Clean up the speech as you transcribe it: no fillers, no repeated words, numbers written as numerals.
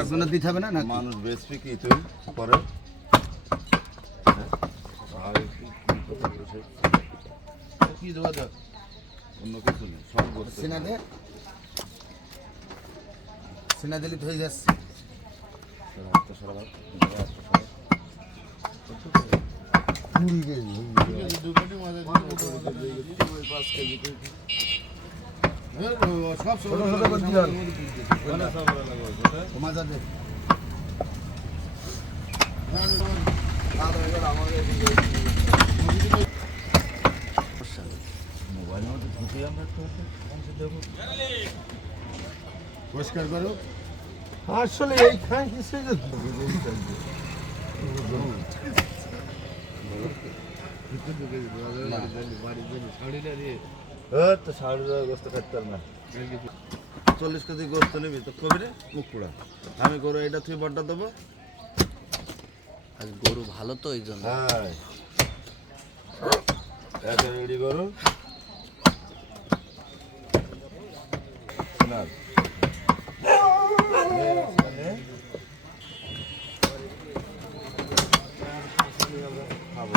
আরেকজনের দিতে হবে না মানুষ বেচবি কি তুই পরে কি দেওয়া যাক অন্য কিছু নেই সব সিনা দে সিনা দিলে তো হয়ে যাচ্ছে মোবাইলের মধ্যে ঢুকে আমরা পরিষ্কার করো আসলে এই খাই কিছু তো 60 গোস্ত খাইতে পার না 40 কেজি গোস্ত নিবি তো কবি রে মুখ পোড়া আমি গরু এটা তুই বড্ডা দেবো আজ গরু ভালো তো এই জন্য হ্যাঁ এটা রেডি করো না খাবো